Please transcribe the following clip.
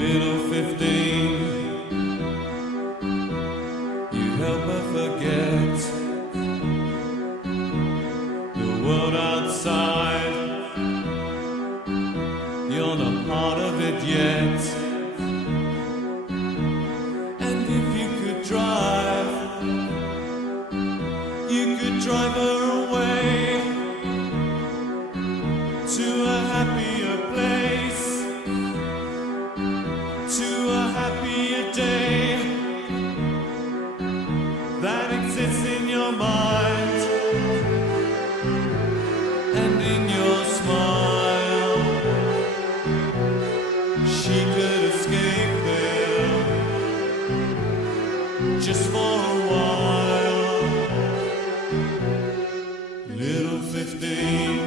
Little 15, you help her forget the world outside. You're not part of it yet. And if you could drive, you could drive her away to a happier place, to a happier day that exists in your mind and in your smile. She could escape there just for a while. Little 15,